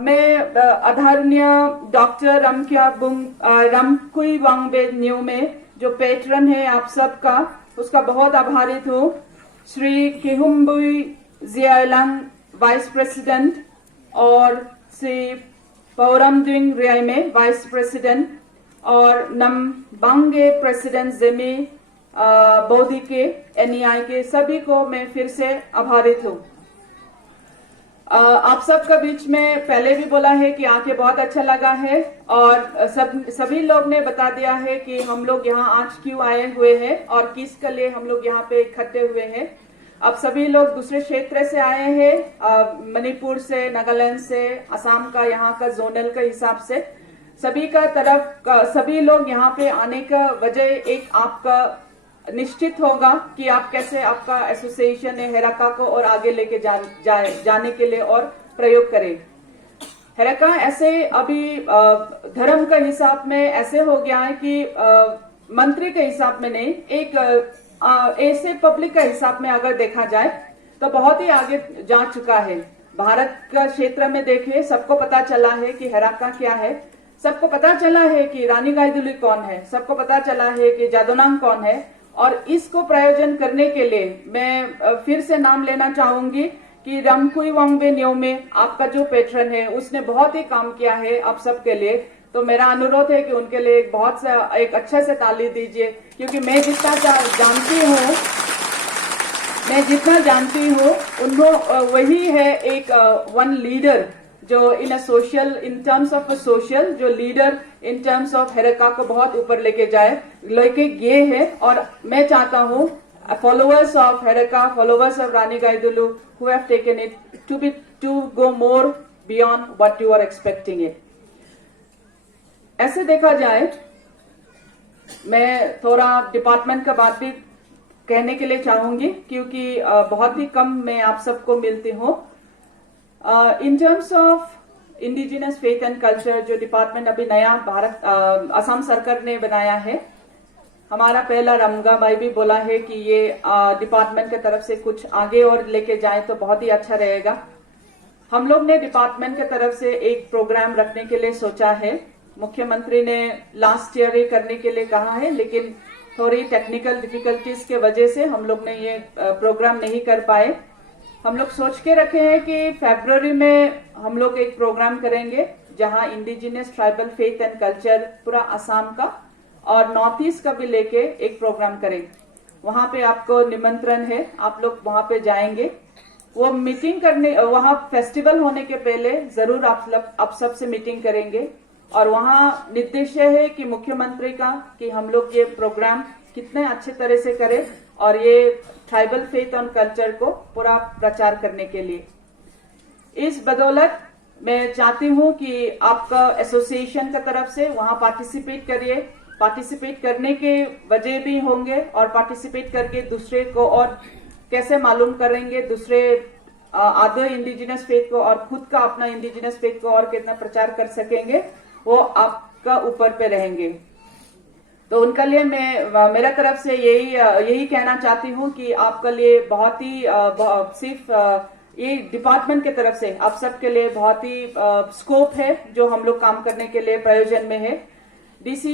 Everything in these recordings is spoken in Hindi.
मैं आदरणीय डॉक्टर रमकुई वांगबे न्यूमे जो पेट्रन है आप सबका, उसका बहुत आभारित हूँ। श्री किहुम्बुई जियालंग वाइस प्रेसिडेंट और श्री पौरमदिंग रियाइमे वाइस प्रेसिडेंट और नमबांगे प्रेसिडेंट जेमी बोधी के NEI के सभी को मैं फिर से आभारित हूँ। आप सबका बीच में पहले भी बोला है कि आके बहुत अच्छा लगा है और सभी लोग ने बता दिया है कि हम लोग यहाँ आज क्यों आए हुए हैं और किसके लिए हम लोग यहाँ पे इकट्ठे हुए हैं। अब सभी लोग दूसरे क्षेत्र से आए हैं, मणिपुर से, नागालैंड से, असम का, यहाँ का जोनल का हिसाब से सभी लोग यहाँ पे आने का वजह एक आपका निश्चित होगा कि आप कैसे आपका एसोसिएशन है हेराका को और आगे लेके जाने के लिए और प्रयोग करें। हेराका ऐसे अभी धर्म का हिसाब में ऐसे हो गया है कि मंत्री के हिसाब में नहीं, एक ऐसे पब्लिक का हिसाब में अगर देखा जाए तो बहुत ही आगे जा चुका है। भारत का क्षेत्र में देखे सबको पता चला है कि हेराका क्या है, सबको पता चला है कि रानी गाइदुली कौन है, सबको पता चला है कि जादोनांग कौन है। और इसको प्रयोजन करने के लिए मैं फिर से नाम लेना चाहूंगी कि रमकुई वांगबे न्योमे आपका जो पेट्रन है उसने बहुत ही काम किया है आप सबके लिए। तो मेरा अनुरोध है कि उनके लिए एक अच्छे से ताली दीजिए, क्योंकि मैं जितना जानती हूँ वही है एक वन लीडर जो इन टर्म्स ऑफ सोशल जो leader in terms of Heraka को बहुत ऊपर लेके गए है। और मैं चाहता हूँ followers of Heraka, followers of Rani Gaidinliu who have taken it to go more beyond what you are expecting it. ऐसे देखा जाए, मैं थोड़ा डिपार्टमेंट का बात भी कहने के लिए चाहूंगी, क्योंकि बहुत ही कम मैं आप सबको मिलती हूँ। इन terms of indigenous faith and culture जो डिपार्टमेंट अभी नया असम सरकार ने बनाया है, हमारा पहला रमगा भाई भी बोला है कि ये डिपार्टमेंट की तरफ से कुछ आगे और लेके जाए तो बहुत ही अच्छा रहेगा। हम लोग ने डिपार्टमेंट की तरफ से एक प्रोग्राम रखने के लिए सोचा है। मुख्यमंत्री ने लास्ट ईयर ही करने के लिए कहा है, लेकिन थोड़ी टेक्निकल डिफिकल्टीज के वजह से हम लोग ने ये प्रोग्राम नहीं कर पाए। हम लोग सोच के रखे हैं कि फरवरी में हम लोग एक प्रोग्राम करेंगे जहां indigenous tribal faith and culture पूरा असम का और नॉर्थ ईस्ट का भी लेके एक प्रोग्राम करें। वहां पे आपको निमंत्रण है, आप लोग वहां पे जाएंगे। वो मीटिंग करने, वहां फेस्टिवल होने के पहले जरूर आप सबसे मीटिंग करेंगे और वहां निर्देश है कि मुख्यमंत्री का कि हम लोग ये प्रोग्राम कितने अच्छे तरह से करें और ये ट्राइबल फेथ और कल्चर को पूरा प्रचार करने के लिए। इस बदौलत मैं चाहती हूं कि आपका एसोसिएशन की तरफ से वहां पार्टिसिपेट करिए। पार्टिसिपेट करने के वजह भी होंगे और पार्टिसिपेट करके दूसरे को और कैसे मालूम करेंगे, दूसरे अदर इंडिजिनस फेथ को और खुद का अपना इंडिजिनस फेथ को और कितना प्रचार कर सकेंगे, वो आपका ऊपर पे रहेंगे। तो उनके लिए मैं मेरा तरफ से यही कहना चाहती हूँ कि आपके लिए बहुत ही सिर्फ ये डिपार्टमेंट की तरफ से आप सबके लिए बहुत ही स्कोप है जो हम लोग काम करने के लिए प्रयोजन में है। DC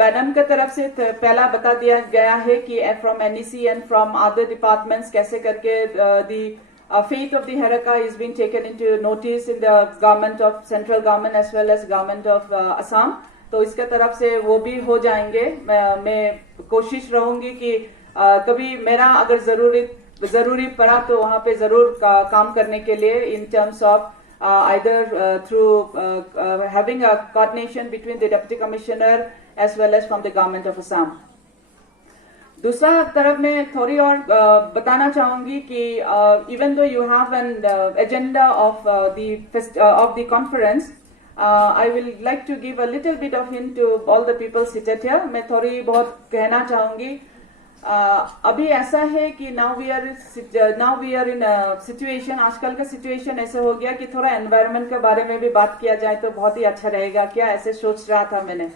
मैडम की तरफ से पहला बता दिया गया है कि from NEC and from other departments कैसे करके दी faith of the Heraka is being taken into notice in the government of central government as well as government of Assam। तो इसके तरफ से वो भी हो जाएंगे। मैं कोशिश रहूंगी कि कभी मेरा अगर जरूरी पड़ा तो वहां पे जरूर काम करने के लिए इन terms of either through having a coordination between the deputy commissioner as well as from the government of Assam। दूसरा तरफ में थोड़ी और बताना चाहूंगी कि even though you have an agenda of the conference, I will like to give a little bit of hint to all the people seated here। मैं थोड़ी बहुत कहना चाहूंगी। अभी ऐसा है कि now we are in a situation, आजकल का सिचुएशन ऐसे हो गया कि थोड़ा एनवायरनमेंट के बारे में भी बात किया जाए तो बहुत ही अच्छा रहेगा क्या, ऐसे सोच रहा था मैंने।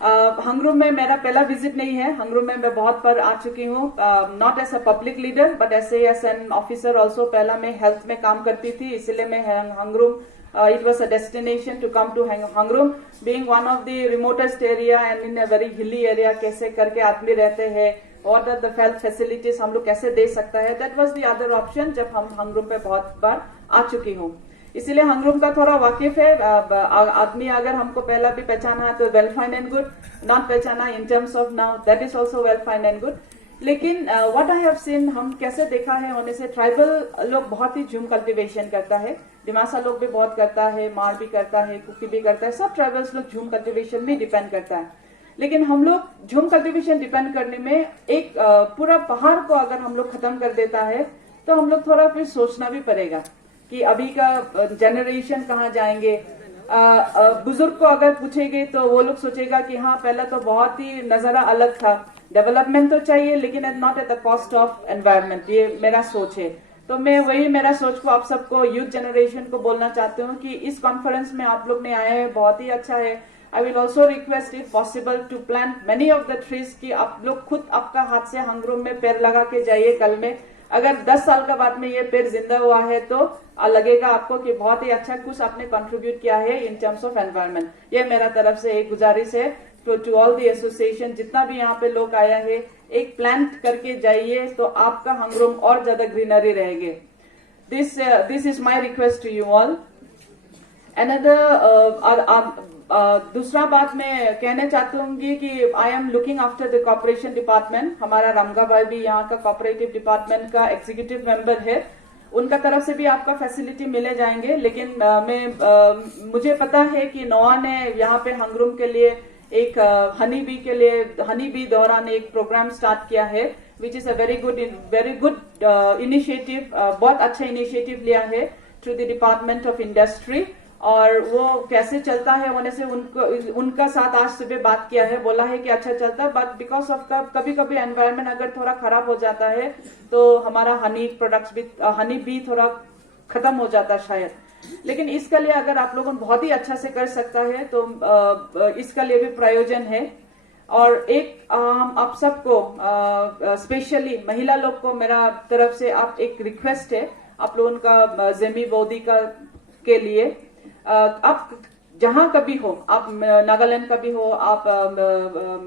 हंगरूम में मेरा पहला विजिट नहीं है। हंगरूम में मैं बहुत बार आ चुकी हूँ, not as a public leader but as an officer also. पहला मैं हेल्थ में काम करती थी, इसलिए मैं हंगरूम it was a destination to come to Hangrum, being one of the remotest area and in a very hilly area. कैसे करके आदमी रहते हैं, what are the health facilities हम लोग कैसे दे सकता है, that was the other option जब हम Hangrum पे बहुत बार आ चुकी हूँ. इसीलिए हंगरूम का थोड़ा वाकिफ है. आदमी अगर हमको पहला भी पहचाना है तो well fine and good, not पहचाना in terms of now, that is also well fine and good. लेकिन व्हाट आई हैव सीन, हम कैसे देखा है होने से, ट्राइबल लोग बहुत ही झूम कल्टिवेशन करता है, दिमासा लोग भी बहुत करता है, मार भी करता है, कुकी भी करता है, सब ट्राइबल्स लोग झूम कल्टिवेशन में डिपेंड करता है. लेकिन हम लोग झूम कल्टिवेशन डिपेंड करने में एक पूरा पहाड़ को अगर हम लोग खत्म कर देता है तो हम लोग थोड़ा फिर सोचना भी पड़ेगा कि अभी का जनरेशन कहाँ जाएंगे. बुजुर्ग को अगर पूछेंगे तो वो लोग सोचेगा कि हाँ पहला तो बहुत ही नजारा अलग था, डेवलपमेंट तो चाहिए लेकिन not at the cost of environment. ये मेरा सोच है. तो मैं वही मेरा सोच को आप सबको, यूथ जनरेशन को बोलना चाहती हूँ कि इस कॉन्फ्रेंस में आप लोग ने आए हैं, बहुत ही अच्छा है. I will also request if possible to plant many of the trees की आप लोग खुद आपका हाथ से हंगरूम में पेड़ लगा के जाइए. कल में अगर 10 साल का बाद में ये पेड़ जिंदा हुआ है तो लगेगा आपको कि बहुत ही अच्छा कुछ आपने कंट्रीब्यूट किया है इन टर्म्स ऑफ एनवायरनमेंट. ये मेरा तरफ से एक गुजारिश है टू ऑल द एसोसिएशन, जितना भी यहाँ पे लोग आया है, एक प्लांट करके जाइए तो आपका हंगरूम और ज्यादा ग्रीनरी रहेगी. This is my request to you all. Another दूसरा बात मैं कहना चाहती हूँ कि I am looking after the corporation department. हमारा रामगा भाई भी यहाँ का कॉर्पोरेटिव डिपार्टमेंट का एग्जीक्यूटिव मेंबर है. उनका तरफ से भी आपका फैसिलिटी मिले जाएंगे. लेकिन मुझे पता है कि नोआ ने यहाँ पे हंगरूम के लिए एक हनी बी दौरान एक प्रोग्राम स्टार्ट किया है, which is a very good initiative. बहुत अच्छा इनिशिएटिव लिया है through the department of industry. और वो कैसे चलता है होने से उनका साथ आज सुबह बात किया है, बोला है कि अच्छा चलता है, बट बिकॉज ऑफ कभी कभी एनवायरनमेंट अगर थोड़ा खराब हो जाता है तो हमारा हनी प्रोडक्ट्स भी, हनी भी थोड़ा खत्म हो जाता है शायद. लेकिन इसके लिए अगर आप लोगों बहुत ही अच्छा से कर सकता है तो इसका लिए भी प्रयोजन है. और एक आप सबको स्पेशली महिला लोग को मेरा तरफ से आप एक रिक्वेस्ट है आप लोगों का जेमी बोदी का के लिए. आप जहां कभी हो, आप नागालैंड का भी हो, आप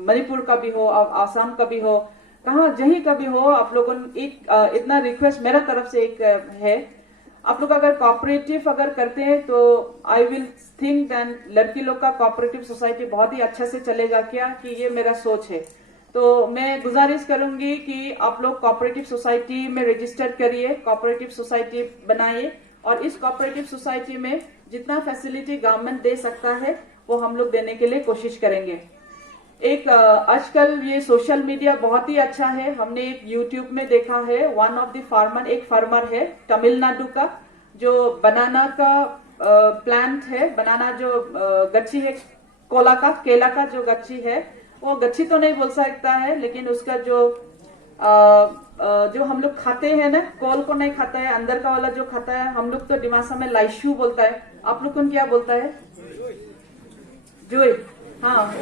मणिपुर का भी हो, आप आसाम का भी हो, कहा जहीं का भी हो, आप लोगों एक इतना रिक्वेस्ट मेरा तरफ से एक है. आप लोग अगर कोऑपरेटिव अगर करते हैं तो आई विल थिंक दैट लड़की लोग का कोऑपरेटिव सोसाइटी बहुत ही अच्छा से चलेगा क्या, कि ये मेरा सोच है. तो मैं गुजारिश करूंगी कि आप लोग कोऑपरेटिव सोसाइटी में रजिस्टर करिए, कोऑपरेटिव सोसाइटी बनाइए, और इस कोऑपरेटिव सोसाइटी में जितना फैसिलिटी गवर्नमेंट दे सकता है वो हम लोग देने के लिए कोशिश करेंगे. एक आजकल ये सोशल मीडिया बहुत ही अच्छा है. हमने एक यूट्यूब में देखा है, वन ऑफ द फार्मर, एक फार्मर है तमिलनाडु का, जो बनाना का प्लांट है, बनाना जो गच्छी है, केला का जो गच्छी है, वो गच्छी तो नहीं बोल सकता है लेकिन उसका जो हम लोग खाते हैं ना, कोल को नहीं खाता है, अंदर का वाला जो खाता है, हम लोग तो दिमासा में लाइशू बोलता है, आप लोग कौन क्या बोलता है? जुई. हाँ,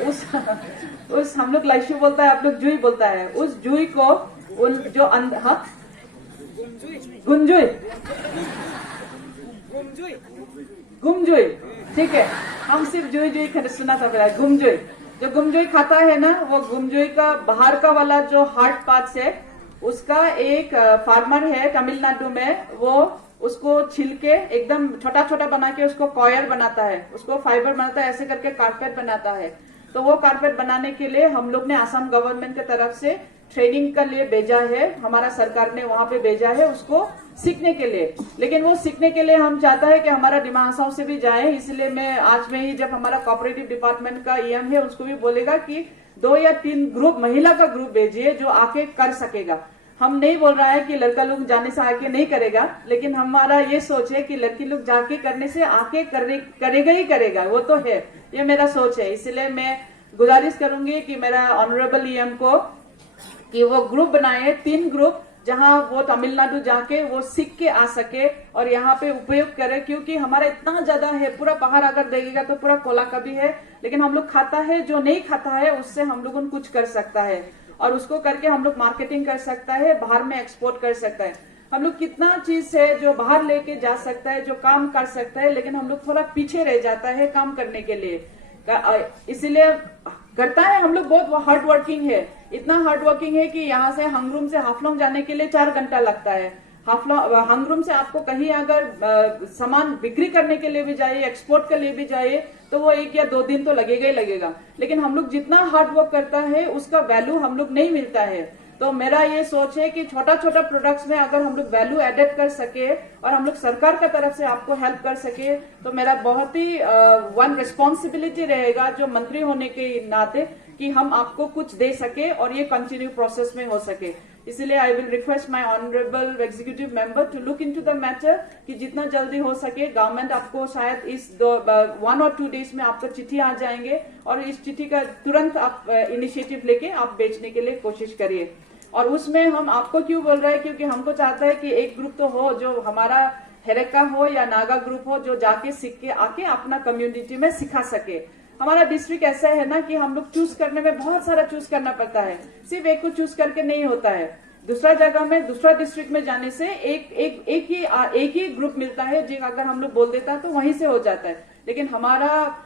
उस हम लोग लाइशू बोलता है, आप लोग जुई बोलता है. उस जुई को जो अंदर, हाँ, गुमजुई, ठीक है, हम सिर्फ जुई सुना था मेरा. गुमजुई, जो गुमजुई खाता है ना, वो गुमजुई का बाहर का वाला जो हार्ड पार्ट्स है, उसका एक फार्मर है तमिलनाडु में, वो उसको छिलके एकदम छोटा छोटा बना के उसको कॉयर बनाता है, उसको फाइबर बनाता है, ऐसे करके कारपेट बनाता है. तो वो कारपेट बनाने के लिए हम लोग ने आसाम गवर्नमेंट की तरफ से ट्रेनिंग के लिए भेजा है, हमारा सरकार ने वहां पे भेजा है उसको सीखने के लिए. लेकिन वो सीखने के लिए हम चाहता है कि हमारा डिमासाओं से भी जाए. इसलिए मैं आज में ही जब हमारा कोऑपरेटिव डिपार्टमेंट का ईएम है उसको भी बोलेगा कि 2 या 3 ग्रुप, महिला का ग्रुप भेजिए जो आके कर सकेगा. हम नहीं बोल रहा है कि लड़का लोग जाने से आके नहीं करेगा, लेकिन हमारा ये सोच है कि लड़की लोग जाके करने से आके करेगा ही करेगा, वो तो है, ये मेरा सोच है. इसलिए मैं गुजारिश करूंगी कि मेरा ऑनरेबल ईएम को कि वो ग्रुप बनाए, 3 ग्रुप, जहां वो तमिलनाडु जाके वो सीख के आ सके और यहाँ पे उपयोग करे. क्योंकि हमारा इतना ज्यादा है, पूरा पहाड़ अगर देखेगा तो पूरा कोला का भी है, लेकिन हम लोग खाता है, जो नहीं खाता है उससे हम लोग कुछ कर सकता है, और उसको करके हम लोग मार्केटिंग कर सकता है, बाहर में एक्सपोर्ट कर सकता है. हम लोग कितना चीज है जो बाहर लेके जा सकता है, जो काम कर सकता है, लेकिन हम लोग थोड़ा पीछे रह जाता है काम करने के लिए। इसीलिए करता है हम लोग बहुत हार्ड वर्किंग है, इतना हार्ड वर्किंग है कि यहाँ से हंगरूम से हाफलोंग जाने के लिए 4 घंटा लगता है। हंगरूम से आपको कहीं अगर सामान बिक्री करने के लिए भी जाइए, एक्सपोर्ट के लिए भी जाइए, तो वो 1 या 2 दिन तो लगेगा ही लगेगा। लेकिन हम लोग जितना हार्ड वर्क करता है उसका वैल्यू हम लोग नहीं मिलता है। तो मेरा ये सोच है कि छोटा छोटा प्रोडक्ट्स में अगर हम लोग वैल्यू एडेड कर सके और हम लोग सरकार का तरफ से आपको हेल्प कर सके, तो मेरा बहुत ही वन रिस्पॉन्सिबिलिटी रहेगा जो मंत्री होने के नाते कि हम आपको कुछ दे सके और ये कंटिन्यू प्रोसेस में हो सके। इसलिए I will request my honourable executive member to look into the matter कि जितना जल्दी हो सके गवर्नमेंट आपको शायद इस 1 और 2 डेज में आपको चिट्ठी आ जाएंगे और इस चिट्ठी का तुरंत आप इनिशिएटिव लेके आप बेचने के लिए कोशिश करिए। और उसमें हम आपको क्यों बोल रहे हैं, क्योंकि हमको चाहता है कि एक ग्रुप तो हो जो हमारा हेरेका हो या नागा ग्रुप हो जो जाके सीख के आके अपना कम्युनिटी में सिखा सके। हमारा डिस्ट्रिक्ट ऐसा है ना कि हम लोग चूज करने में बहुत सारा चूज करना पड़ता है, सिर्फ एक को चूज करके नहीं होता है। दूसरा जगह में दूसरा डिस्ट्रिक्ट में जाने से एक ही ग्रुप मिलता है जो अगर हम लोग बोल देता तो वहीं से हो जाता है। लेकिन हमारा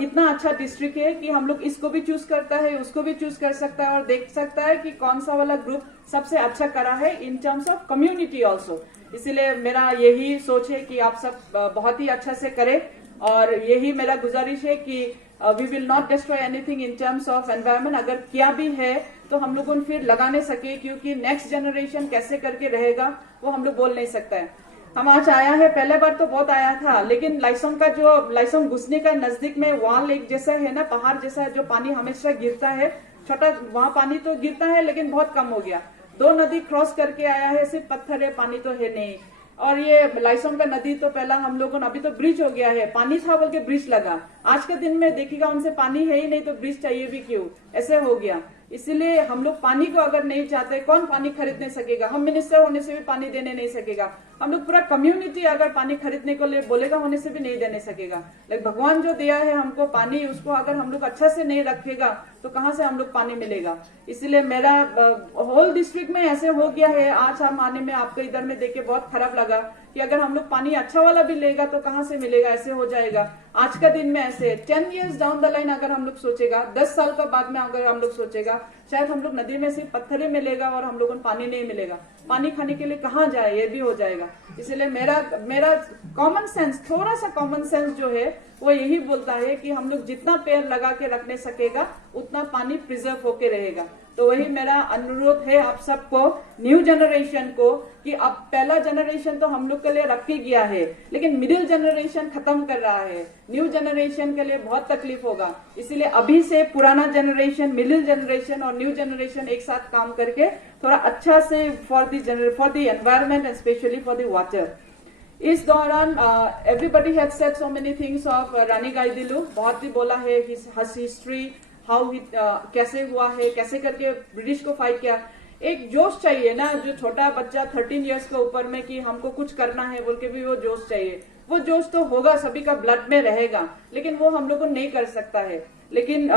इतना अच्छा डिस्ट्रिक्ट है कि हम लोग इसको भी चूज करता है, उसको भी चूज कर सकता है और देख सकता है कि कौन सा वाला ग्रुप सबसे अच्छा करा है इन टर्म्स ऑफ कम्युनिटी ऑल्सो। इसीलिए मेरा यही सोच है कि आप सब बहुत ही अच्छा से करें और यही मेरा गुजारिश है कि we will not destroy anything in terms of environment. अगर किया भी है तो हम लोगों फिर लगाने सके, क्योंकि नेक्स्ट जनरेशन कैसे करके रहेगा वो हम लोग बोल नहीं सकता है। हम आज आया है, पहले बार तो बहुत आया था, लेकिन लाइसोंग का जो लाइसोंग घुसने का नजदीक में वॉल एक जैसा है ना, पहाड़ जैसा है, जो पानी हमेशा गिरता है छोटा, वहां पानी तो गिरता है लेकिन बहुत कम हो गया। 2 नदी क्रॉस करके आया है, सिर्फ पत्थर है, पानी तो है नहीं। और ये लाइसोंग का नदी तो पहला हम लोगों ने, अभी तो ब्रिज हो गया है, पानी था बोल के ब्रिज लगा, आज के दिन में देखिएगा उनसे पानी है ही नहीं तो ब्रिज चाहिए भी क्यों, ऐसे हो गया। इसीलिए हम लोग पानी को अगर नहीं चाहते, कौन पानी खरीद नहीं सकेगा, हम मिनिस्टर होने से भी पानी देने नहीं सकेगा, हम लोग पूरा कम्युनिटी अगर पानी खरीदने को लिए बोलेगा होने से भी नहीं देने सकेगा। लेकिन भगवान जो दिया है हमको पानी, उसको अगर हम लोग अच्छा से नहीं रखेगा तो कहाँ से हम लोग पानी मिलेगा। इसलिए मेरा होल डिस्ट्रिक्ट में ऐसे हो गया है, आज हम आने में आपको इधर में देख के बहुत खराब लगा कि अगर हम लोग पानी अच्छा वाला भी लेगा तो कहाँ से मिलेगा, ऐसे हो जाएगा। आज का दिन में ऐसे 10 years डाउन द लाइन अगर हम लोग सोचेगा, 10 साल का बाद में अगर हम लोग सोचेगा, शायद हम लोग नदी में सिर्फ पत्थर ही मिलेगा और हम लोगों को पानी नहीं मिलेगा, पानी खाने के लिए कहाँ जाए, ये भी हो जाएगा। इसलिए मेरा कॉमन सेंस, थोड़ा सा कॉमन सेंस जो है वो यही बोलता है कि हम लोग जितना पेड़ लगा के रखने सकेगा उतना पानी प्रिजर्व होके रहेगा। तो वही मेरा अनुरोध है आप सबको, न्यू जनरेशन को, कि अब पहला जनरेशन तो हम लोग के लिए रख के गया है, लेकिन मिडिल जनरेशन खत्म कर रहा है, न्यू जनरेशन के लिए बहुत तकलीफ होगा। इसीलिए अभी से पुराना जनरेशन, मिडिल जनरेशन और न्यू जनरेशन एक साथ काम करके थोड़ा अच्छा से for the environment and specially for the water. इस दौरान everybody had said so many things of Rani Gaidinliu, बहुत ही बोला है हिस्ट्री, हाउ कैसे हुआ है, कैसे करके ब्रिटिश को फाइट किया। एक जोश चाहिए ना, जो छोटा बच्चा 13 इयर्स के ऊपर में कि हमको कुछ करना है बोल के भी वो जोश चाहिए, वो जोश तो होगा, सभी का ब्लड में रहेगा, लेकिन वो हम लोग को नहीं कर सकता है। लेकिन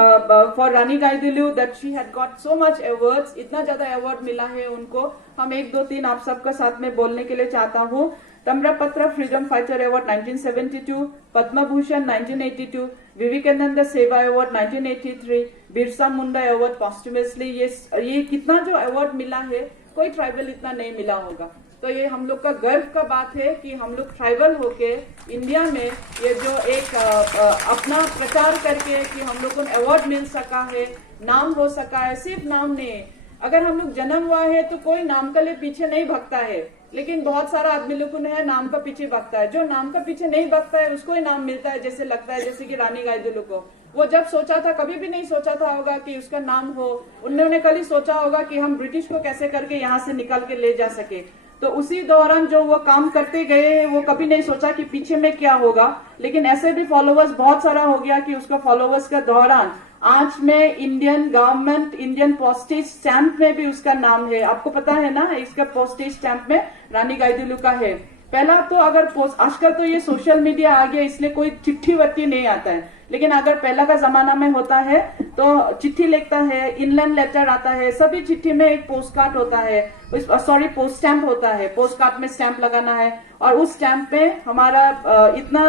for Rani Gaidinliu that she had got so much awards, इतना ज्यादा अवार्ड मिला है उनको, हम 1 2 3 आप सबका साथ में बोलने के लिए चाहता हूँ। तम्रपत्र freedom fighter award 1972, Padma Bhushan 1982, Vivekananda सेवा अवार्ड 1983, बिरसा मुंडा अवार्ड पॉस्टुमसली। ये कितना जो अवार्ड मिला है, कोई ट्राइबल इतना नहीं मिला होगा। तो ये हम लोग का गर्व का बात है कि हम लोग ट्राइबल होके इंडिया में ये जो एक अपना प्रचार करके कि हम लोग को अवार्ड मिल सका है, नाम हो सका है। सिर्फ नाम नहीं, अगर हम लोग जन्म हुआ है तो कोई नाम के लिए पीछे नहीं भगता है, लेकिन बहुत सारा आदमी लोग है नाम का पीछे भगता है। जो नाम का पीछे नहीं भगता है उसको ही नाम मिलता है, जैसे लगता है जैसे कि रानी गाइदिलु को, वो जब सोचा था कभी भी नहीं सोचा था होगा कि उसका नाम हो, उन्होंने कल ही सोचा होगा कि हम ब्रिटिश को कैसे करके यहाँ से निकाल के ले जा सके। तो उसी दौरान जो वो काम करते गए, वो कभी नहीं सोचा कि पीछे में क्या होगा। लेकिन ऐसे भी फॉलोवर्स बहुत सारा हो गया कि उसका फॉलोवर्स का दौरान आज में Indian government, Indian postage stamp में भी उसका नाम है। आपको पता है ना, इसका पोस्टेज स्टैंप में रानी गाइदिलु का है। पहला तो अगर पोस्ट, आजकल तो ये सोशल मीडिया आ गया इसलिए कोई चिट्ठी वट्ठी नहीं आता है, लेकिन अगर पहला का जमाना में होता है तो चिट्ठी लिखता है, इनलैंड लेटर आता है, सभी चिट्ठी में एक पोस्ट कार्ड होता है, सॉरी पोस्ट स्टैम्प होता है, पोस्ट कार्ड में स्टैम्प लगाना है। और उस स्टैम्प पे हमारा इतना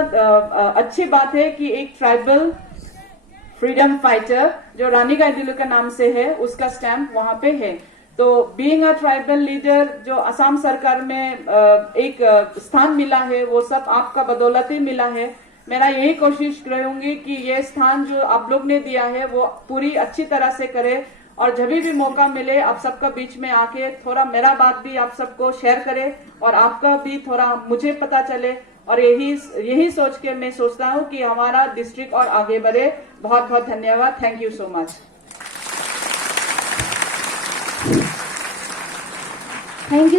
अच्छी बात है कि एक ट्राइबल फ्रीडम फाइटर जो रानी गाइदिलु के नाम से है उसका स्टैम्प वहां पे है। तो बीइंग अ ट्राइबल लीडर जो असम सरकार में एक स्थान मिला है वो सब आपका बदौलत ही मिला है। मेरा यही कोशिश रहूंगी कि ये स्थान जो आप लोग ने दिया है वो पूरी अच्छी तरह से करे, और जब भी मौका मिले आप सबका बीच में आके थोड़ा मेरा बात भी आप सबको शेयर करे और आपका भी थोड़ा मुझे पता चले, और यही सोच के मैं सोचता हूँ कि हमारा डिस्ट्रिक्ट और आगे बढ़े। बहुत बहुत धन्यवाद। Thank you so much. Thank you.